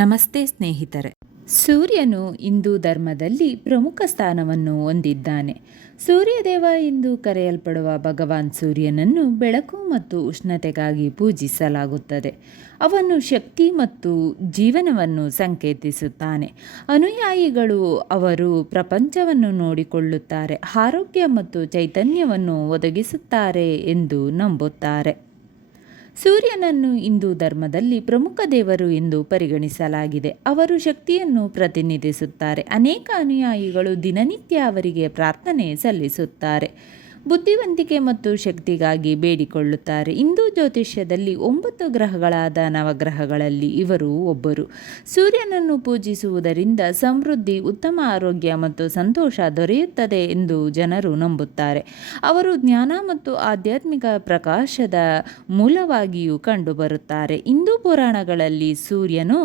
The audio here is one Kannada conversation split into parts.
ನಮಸ್ತೆ ಸ್ನೇಹಿತರೆ. ಸೂರ್ಯನು ಹಿಂದೂ ಧರ್ಮದಲ್ಲಿ ಪ್ರಮುಖ ಸ್ಥಾನವನ್ನು ಹೊಂದಿದ್ದಾನೆ. ಸೂರ್ಯದೇವ ಎಂದು ಕರೆಯಲ್ಪಡುವ ಭಗವಾನ್ ಸೂರ್ಯನನ್ನು ಬೆಳಕು ಮತ್ತು ಉಷ್ಣತೆಗಾಗಿ ಪೂಜಿಸಲಾಗುತ್ತದೆ. ಅವನು ಶಕ್ತಿ ಮತ್ತು ಜೀವನವನ್ನು ಸಂಕೇತಿಸುತ್ತಾನೆ. ಅನುಯಾಯಿಗಳು ಅವರು ಪ್ರಪಂಚವನ್ನು ನೋಡಿಕೊಳ್ಳುತ್ತಾರೆ, ಆರೋಗ್ಯ ಮತ್ತು ಚೈತನ್ಯವನ್ನು ಒದಗಿಸುತ್ತಾರೆ ಎಂದು ನಂಬುತ್ತಾರೆ. ಸೂರ್ಯನನ್ನು ಹಿಂದೂ ಧರ್ಮದಲ್ಲಿ ಪ್ರಮುಖ ದೇವರು ಎಂದು ಪರಿಗಣಿಸಲಾಗಿದೆ. ಅವರು ಶಕ್ತಿಯನ್ನು ಪ್ರತಿನಿಧಿಸುತ್ತಾರೆ. ಅನೇಕ ಅನುಯಾಯಿಗಳು ದಿನನಿತ್ಯ ಅವರಿಗೆ ಪ್ರಾರ್ಥನೆ ಸಲ್ಲಿಸುತ್ತಾರೆ, ಬುದ್ಧಿವಂತಿಕೆ ಮತ್ತು ಶಕ್ತಿಗಾಗಿ ಬೇಡಿಕೊಳ್ಳುತ್ತಾರೆ. ಹಿಂದೂ ಜ್ಯೋತಿಷ್ಯದಲ್ಲಿ 9 ಗ್ರಹಗಳಾದ ನವಗ್ರಹಗಳಲ್ಲಿ ಇವರು ಒಬ್ಬರು. ಸೂರ್ಯನನ್ನು ಪೂಜಿಸುವುದರಿಂದ ಸಮೃದ್ಧಿ, ಉತ್ತಮ ಆರೋಗ್ಯ ಮತ್ತು ಸಂತೋಷ ದೊರೆಯುತ್ತದೆ ಎಂದು ಜನರು ನಂಬುತ್ತಾರೆ. ಅವರು ಜ್ಞಾನ ಮತ್ತು ಆಧ್ಯಾತ್ಮಿಕ ಪ್ರಕಾಶದ ಮೂಲವಾಗಿಯೂ ಕಂಡುಬರುತ್ತಾರೆ. ಹಿಂದೂ ಪುರಾಣಗಳಲ್ಲಿ ಸೂರ್ಯನು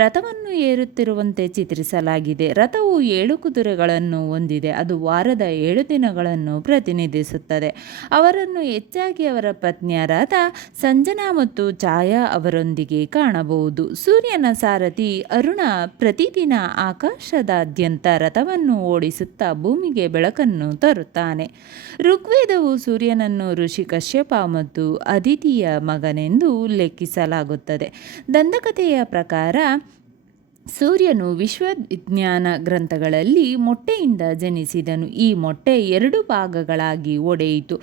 ರಥವನ್ನು ಏರುತ್ತಿರುವಂತೆ ಚಿತ್ರಿಸಲಾಗಿದೆ. ರಥವು 7 ಕುದುರೆಗಳನ್ನು ಹೊಂದಿದೆ. ಅದು ವಾರದ 7 ದಿನಗಳನ್ನು ಪ್ರತಿನಿಧಿಸುತ್ತದೆ. ಅವರನ್ನು ಹೆಚ್ಚಾಗಿ ಅವರ ಪತ್ನಿಯರಾದ ಸಂಜನಾ ಮತ್ತು ಛಾಯಾ ಅವರೊಂದಿಗೆ ಕಾಣಬಹುದು. ಸೂರ್ಯನ ಸಾರಥಿ ಅರುಣ ಪ್ರತಿದಿನ ಆಕಾಶದಾದ್ಯಂತ ರಥವನ್ನು ಓಡಿಸುತ್ತಾ ಭೂಮಿಗೆ ಬೆಳಕನ್ನು ತರುತ್ತಾನೆ. ಋಗ್ವೇದವು ಸೂರ್ಯನನ್ನು ಋಷಿ ಕಶ್ಯಪ ಮತ್ತು ಅದಿತಿಯ ಮಗನೆಂದು ಉಲ್ಲೇಖಿಸಲಾಗುತ್ತದೆ. ದಂತಕಥೆಯ ಪ್ರಕಾರ ಸೂರ್ಯನು ವಿಶ್ವವಿಜ್ಞಾನ ಗ್ರಂಥಗಳಲ್ಲಿ ಮೊಟ್ಟೆಯಿಂದ ಜನಿಸಿದನು. ಈ ಮೊಟ್ಟೆ 2 ಭಾಗಗಳಾಗಿ ಒಡೆಯಿತು.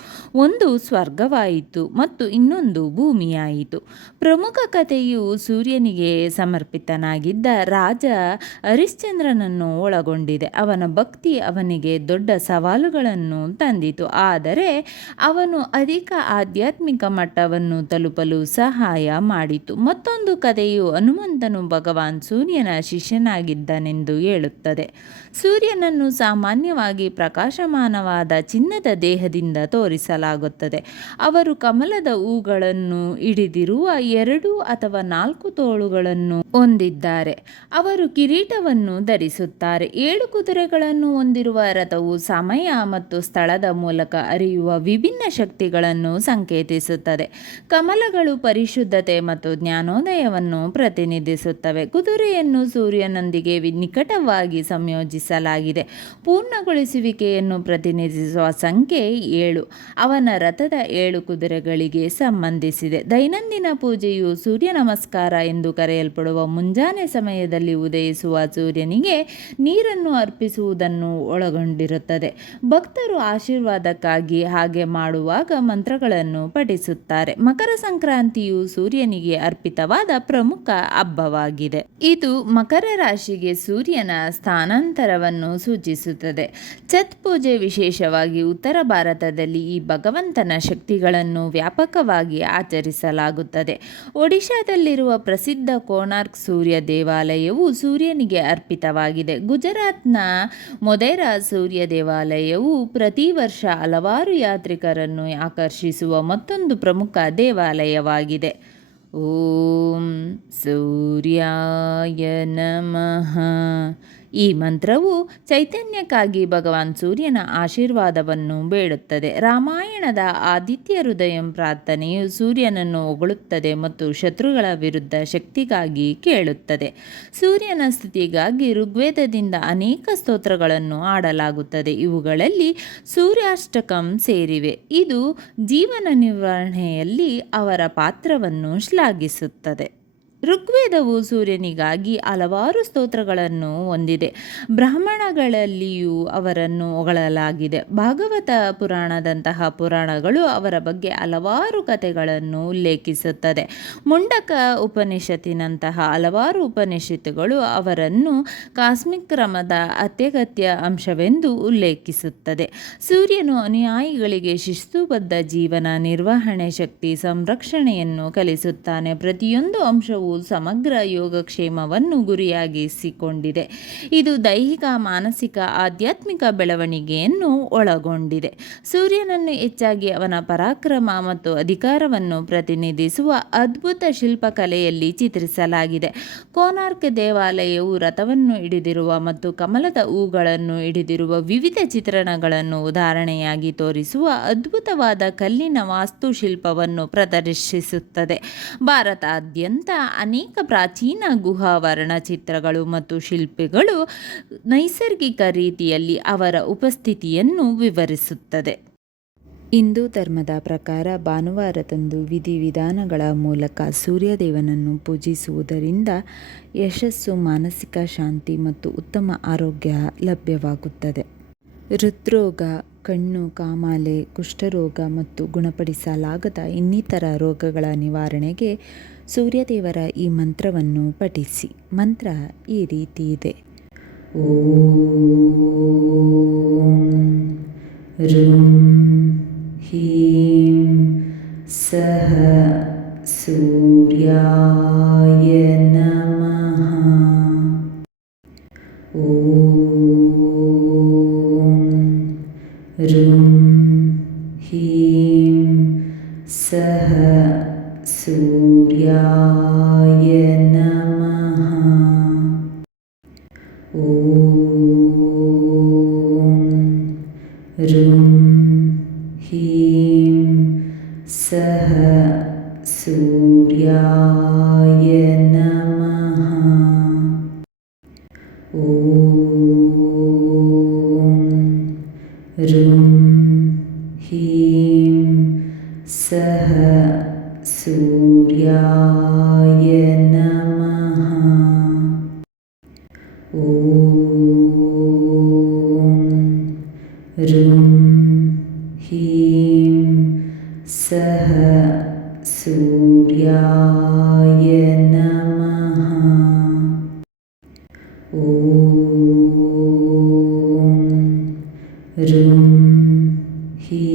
ಒಂದು ಸ್ವರ್ಗವಾಯಿತು ಮತ್ತು ಇನ್ನೊಂದು ಭೂಮಿಯಾಯಿತು. ಪ್ರಮುಖ ಕಥೆಯು ಸೂರ್ಯನಿಗೆ ಸಮರ್ಪಿತನಾಗಿದ್ದ ರಾಜ ಹರಿಶ್ಚಂದ್ರನನ್ನು ಒಳಗೊಂಡಿದೆ. ಅವನ ಭಕ್ತಿ ಅವನಿಗೆ ದೊಡ್ಡ ಸವಾಲುಗಳನ್ನು ತಂದಿತು, ಆದರೆ ಅವನು ಅಧಿಕ ಆಧ್ಯಾತ್ಮಿಕ ಮಟ್ಟವನ್ನು ತಲುಪಲು ಸಹಾಯ ಮಾಡಿತು. ಮತ್ತೊಂದು ಕಥೆಯು ಹನುಮಂತನು ಭಗವಾನ್ ಸೂರ್ಯನ ಶಿಷ್ಯನಾಗಿದ್ದನೆಂದು ಹೇಳುತ್ತದೆ. ಸೂರ್ಯನನ್ನು ಸಾಮಾನ್ಯವಾಗಿ ಪ್ರಕಾಶಮಾನವಾದ ಚಿನ್ನದ ದೇಹದಿಂದ ತೋರಿಸಲಾಗುತ್ತದೆ. ಅವರು ಕಮಲದ ಹೂಗಳನ್ನು ಹಿಡಿದಿರುವ 2 ಅಥವಾ 4 ತೋಳುಗಳನ್ನು ಹೊಂದಿದ್ದಾರೆ. ಅವರು ಕಿರೀಟವನ್ನು ಧರಿಸುತ್ತಾರೆ. 7 ಕುದುರೆಗಳನ್ನು ಹೊಂದಿರುವ ರಥವು ಸಮಯ ಮತ್ತು ಸ್ಥಳದ ಮೂಲಕ ಹರಿಯುವ ವಿಭಿನ್ನ ಶಕ್ತಿಗಳನ್ನು ಸಂಕೇತಿಸುತ್ತದೆ. ಕಮಲಗಳು ಪರಿಶುದ್ಧತೆ ಮತ್ತು ಜ್ಞಾನೋದಯವನ್ನು ಪ್ರತಿನಿಧಿಸುತ್ತವೆ. ಕುದುರೆಯನ್ನು ಸೂರ್ಯನೊಂದಿಗೆ ನಿಕಟವಾಗಿ ಸಂಯೋಜಿಸಲಾಗಿದೆ. ಪೂರ್ಣಗೊಳಿಸುವಿಕೆಯನ್ನು ಪ್ರತಿನಿಧಿಸುವ ಸಂಖ್ಯೆ 7 ಅವನ ರಥದ 7 ಕುದುರೆಗಳಿಗೆ ಸಂಬಂಧಿಸಿದೆ. ದೈನಂದಿನ ಪೂಜೆಯು ಸೂರ್ಯ ನಮಸ್ಕಾರ ಎಂದು ಕರೆಯಲ್ಪಡುವ ಮುಂಜಾನೆ ಸಮಯದಲ್ಲಿ ಉದಯಿಸುವ ಸೂರ್ಯನಿಗೆ ನೀರನ್ನು ಅರ್ಪಿಸುವುದನ್ನು ಒಳಗೊಂಡಿರುತ್ತದೆ. ಭಕ್ತರು ಆಶೀರ್ವಾದಕ್ಕಾಗಿ ಹಾಗೆ ಮಾಡುವಾಗ ಮಂತ್ರಗಳನ್ನು ಪಠಿಸುತ್ತಾರೆ. ಮಕರ ಸಂಕ್ರಾಂತಿಯು ಸೂರ್ಯನಿಗೆ ಅರ್ಪಿತವಾದ ಪ್ರಮುಖ ಹಬ್ಬವಾಗಿದೆ. ಇದು ಮಕರ ರಾಶಿಗೆ ಸೂರ್ಯನ ಸ್ಥಾನಾಂತರವನ್ನು ಸೂಚಿಸುತ್ತದೆ. ಛತ್ ಪೂಜೆ, ವಿಶೇಷವಾಗಿ ಉತ್ತರ ಭಾರತದಲ್ಲಿ ಈ ಭಗವಂತನ ಶಕ್ತಿಗಳನ್ನು ವ್ಯಾಪಕವಾಗಿ ಆಚರಿಸಲಾಗುತ್ತದೆ. ಒಡಿಶಾದಲ್ಲಿರುವ ಪ್ರಸಿದ್ಧ ಕೋನಾರ್ಕ್ ಸೂರ್ಯ ದೇವಾಲಯವು ಸೂರ್ಯನಿಗೆ ಅರ್ಪಿತವಾಗಿದೆ. ಗುಜರಾತ್ನ ಮೊಧೇರಾ ಸೂರ್ಯ ದೇವಾಲಯವು ಪ್ರತಿ ವರ್ಷ ಹಲವಾರು ಯಾತ್ರಿಕರನ್ನು ಆಕರ್ಷಿಸುವ ಮತ್ತೊಂದು ಪ್ರಮುಖ ದೇವಾಲಯವಾಗಿದೆ. ಓಂ ಸೂರ್ಯಾಯ ನಮಃ. ಈ ಮಂತ್ರವು ಚೈತನ್ಯಕ್ಕಾಗಿ ಭಗವಾನ್ ಸೂರ್ಯನ ಆಶೀರ್ವಾದವನ್ನು ಬೇಡುತ್ತದೆ. ರಾಮಾಯಣದ ಆದಿತ್ಯ ಹೃದಯಂ ಪ್ರಾರ್ಥನೆಯು ಸೂರ್ಯನನ್ನು ಹೊಗಳುತ್ತದೆ ಮತ್ತು ಶತ್ರುಗಳ ವಿರುದ್ಧ ಶಕ್ತಿಗಾಗಿ ಕೇಳುತ್ತದೆ. ಸೂರ್ಯನ ಸ್ತುತಿಗಾಗಿ ಋಗ್ವೇದದಿಂದ ಅನೇಕ ಸ್ತೋತ್ರಗಳನ್ನು ಹಾಡಲಾಗುತ್ತದೆ. ಇವುಗಳಲ್ಲಿ ಸೂರ್ಯಾಷ್ಟಕಂ ಸೇರಿವೆ. ಇದು ಜೀವನ ನಿರ್ವಹಣೆಯಲ್ಲಿ ಅವರ ಪಾತ್ರವನ್ನು ಶ್ಲಾಘಿಸುತ್ತದೆ. ಋಗ್ವೇದವು ಸೂರ್ಯನಿಗಾಗಿ ಹಲವಾರು ಸ್ತೋತ್ರಗಳನ್ನು ಹೊಂದಿದೆ. ಬ್ರಾಹ್ಮಣಗಳಲ್ಲಿಯೂ ಅವರನ್ನು ಹೊಗಳಲಾಗಿದೆ. ಭಾಗವತ ಪುರಾಣದಂತಹ ಪುರಾಣಗಳು ಅವರ ಬಗ್ಗೆ ಹಲವಾರು ಕಥೆಗಳನ್ನು ಉಲ್ಲೇಖಿಸುತ್ತದೆ. ಮುಂಡಕ ಉಪನಿಷತ್ತಿನಂತಹ ಹಲವಾರು ಉಪನಿಷತ್ತುಗಳು ಅವರನ್ನು ಕಾಸ್ಮಿಕ್ ಕ್ರಮದ ಅತ್ಯಗತ್ಯ ಅಂಶವೆಂದು ಉಲ್ಲೇಖಿಸುತ್ತದೆ. ಸೂರ್ಯನು ಅನುಯಾಯಿಗಳಿಗೆ ಶಿಸ್ತುಬದ್ಧ ಜೀವನ ನಿರ್ವಹಣೆ, ಶಕ್ತಿ ಸಂರಕ್ಷಣೆಯನ್ನು ಕಲಿಸುತ್ತಾನೆ. ಪ್ರತಿಯೊಂದು ಅಂಶವು ಸಮಗ್ರ ಯೋಗಕ್ಷೇಮವನ್ನು ಗುರಿಯಾಗಿಸಿಕೊಂಡಿದೆ. ಇದು ದೈಹಿಕ, ಮಾನಸಿಕ, ಆಧ್ಯಾತ್ಮಿಕ ಬೆಳವಣಿಗೆಯನ್ನು ಒಳಗೊಂಡಿದೆ. ಸೂರ್ಯನನ್ನು ಹೆಚ್ಚಾಗಿ ಅವನ ಪರಾಕ್ರಮ ಮತ್ತು ಅಧಿಕಾರವನ್ನು ಪ್ರತಿನಿಧಿಸುವ ಅದ್ಭುತ ಶಿಲ್ಪಕಲೆಯಲ್ಲಿ ಚಿತ್ರಿಸಲಾಗಿದೆ. ಕೋನಾರ್ಕ್ ದೇವಾಲಯವು ರಥವನ್ನು ಹಿಡಿದಿರುವ ಮತ್ತು ಕಮಲದ ಹೂಗಳನ್ನು ಹಿಡಿದಿರುವ ವಿವಿಧ ಚಿತ್ರಣಗಳನ್ನು ಉದಾಹರಣೆಯಾಗಿ ತೋರಿಸುವ ಅದ್ಭುತವಾದ ಕಲ್ಲಿನ ವಾಸ್ತುಶಿಲ್ಪವನ್ನು ಪ್ರದರ್ಶಿಸುತ್ತದೆ. ಭಾರತಾದ್ಯಂತ ಅನೇಕ ಪ್ರಾಚೀನ ಗುಹಾ ವರ್ಣಚಿತ್ರಗಳು ಮತ್ತು ಶಿಲ್ಪಿಗಳು ನೈಸರ್ಗಿಕ ರೀತಿಯಲ್ಲಿ ಅವರ ಉಪಸ್ಥಿತಿಯನ್ನು ವಿವರಿಸುತ್ತದೆ. ಹಿಂದೂ ಧರ್ಮದ ಪ್ರಕಾರ ಭಾನುವಾರದಂದು ವಿಧಿವಿಧಾನಗಳ ಮೂಲಕ ಸೂರ್ಯದೇವನನ್ನು ಪೂಜಿಸುವುದರಿಂದ ಯಶಸ್ಸು, ಮಾನಸಿಕ ಶಾಂತಿ ಮತ್ತು ಉತ್ತಮ ಆರೋಗ್ಯ ಲಭ್ಯವಾಗುತ್ತದೆ. ಹೃದ್ರೋಗ, ಕಣ್ಣು, ಕಾಮಾಲೆ, ಕುಷ್ಠರೋಗ ಮತ್ತು ಗುಣಪಡಿಸಲಾಗದ ಇನ್ನಿತರ ರೋಗಗಳ ನಿವಾರಣೆಗೆ ಸೂರ್ಯದೇವರ ಈ ಮಂತ್ರವನ್ನು ಪಠಿಸಿ. ಮಂತ್ರ ಈ ರೀತಿ ಇದೆ: ಓಂ ಋಂ ಹೀಂ ಸಹ ಸೂರ್ಯಾಯ ನಮಃ. ಓಂ ಋಂ ಹೀಂ ಸಹ ಸೂರ್ಯಾಯ ನಮಃ. ಓಂ ಋಂ ಹೀಂ ಸಹ ಸೂರ್ಯಾಯ ನಮಃ. ಓಂ ಋಂ ಹೀಂ ಸಹ ಸೂರ್ಯಾಯ ನಮಃ. ಓಂ ಋಂ ಹೀಂ ಸಹ ಸೂರ್ಯಾಯ ನಮಃ. ಓಂ ಋಂ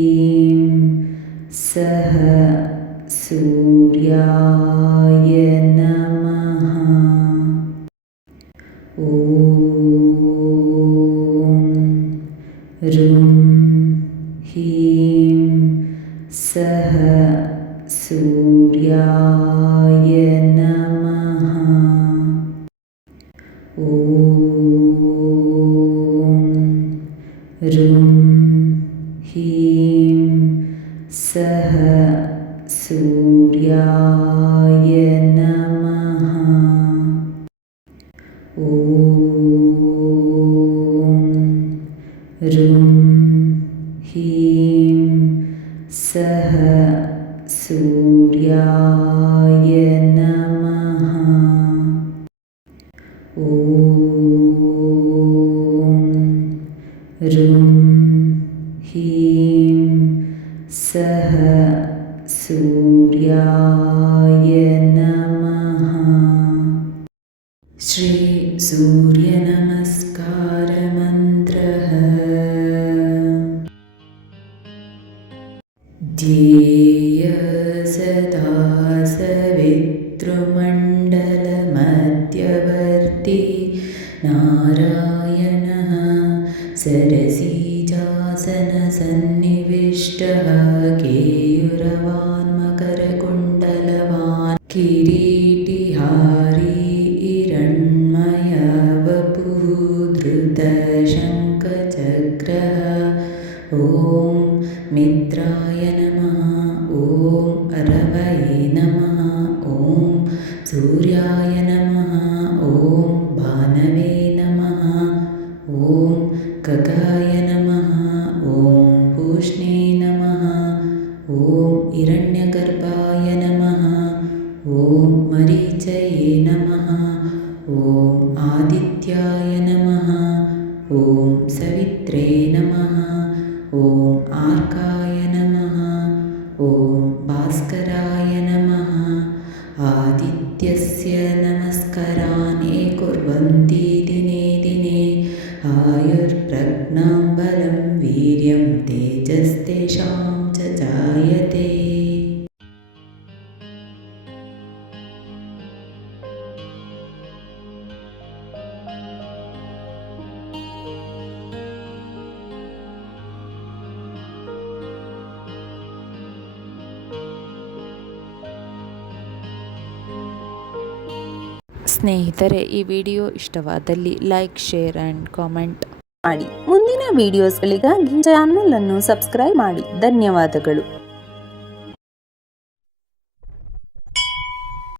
ಹೀಂ ಸಹ ಸೂರ್ಯಾಯ ನಮಃ. ಓಂ ಋಂ ಹೀಂ ಸಹ ಸೂರ್ಯಾಯ ನಮಃ. ಓಂ ಋಂ ಹೀಂ ಸಹ ಸೂರ್ಯಾಯ ನಮಃ. ಓಂ ಋಂ ಹೀಂ ಸಹ ಸೂರ್ಯಾಯ ನಮಃ. ಓಂ ಋಂ ಹೀಂ ಸಹ ಸೂರ್ಯಾಯ ನಮಃ. ಶ್ರೀ ಸೂರ್ಯ ನಮಸ್ಕಾರ ಮಂತ್ರಃ. ಧ್ಯೇಯ ಸದಾ ಸವಿತೃಮಂಡಲ ಮಧ್ಯವರ್ತಿ ನಾರಾಯಣಃ ಸರಸೀಜಾಸನ ಸನ್ನಿವಿಷ್ಟಃ ಕೇಯೂರವಾನ್ ಮಕರಕುಂಡಲವಾನ್ ಕಿರೀಟಿಹಾರಿ ಹಿರಣ್ಮಯ ವಪುಃ ಧೃತ ಶಂಖಚಕ್ರಃ. ಓಂ ಮಿತ್ರಾಯ ನಮಃ. ಓಂ ರವಯೇ ನಮಃ. ಓಂ ಸೂರ್ಯಾಯ ನಮಃ. ಓಂ ಭಾನವೇ ನಮಃ. ಓಂ ಖಗಾಯ ನಮಃ. ಓಂ ಪೂಷ್ಣೇ ನಮಃ. ಓಂ ಹಿರಣ್ಯಗರ್ಭಾಯ ನಮಃ. ಓಂ ಮರೀಚಯೇ ನಮಃ. ಓಂ ಆದಿತ್ಯಾಯ ನಮಃ. ಓಂ ಸವಿತ್ರೇ ನಮಃ. ಓಂ ಆರ್ಕಾಯ ನಮಃ. ಓಂ ಭಾಸ್ಕರಾಯ ನಮಃ. ಆದಿತ್ಯಸ್ಯ ನಮಸ್ಕಾರಾನ್ ಯೇ ಕುರ್ವಂತಿ ದಿನೇ ದಿನೇ ಆಯುರ್ಪ್ರಜ್ಞಾಂ ಬಲಂ ವೀರ್ಯಂ ತೇಜಸ್ತೇಷಾಂ ಚ ಜಾಯತೆ. ಸ್ನೇಹಿತರೆ, ಈ ವಿಡಿಯೋ ಇಷ್ಟವಾದಲ್ಲಿ ಲೈಕ್, ಶೇರ್ ಆ್ಯಂಡ್ ಕಾಮೆಂಟ್ ಮಾಡಿ. ಮುಂದಿನ ವಿಡಿಯೋಸ್ಗಳಿಗಾಗಿ ಚಾನಲ್ ಅನ್ನು ಸಬ್ಸ್ಕ್ರೈಬ್ ಮಾಡಿ. ಧನ್ಯವಾದಗಳು.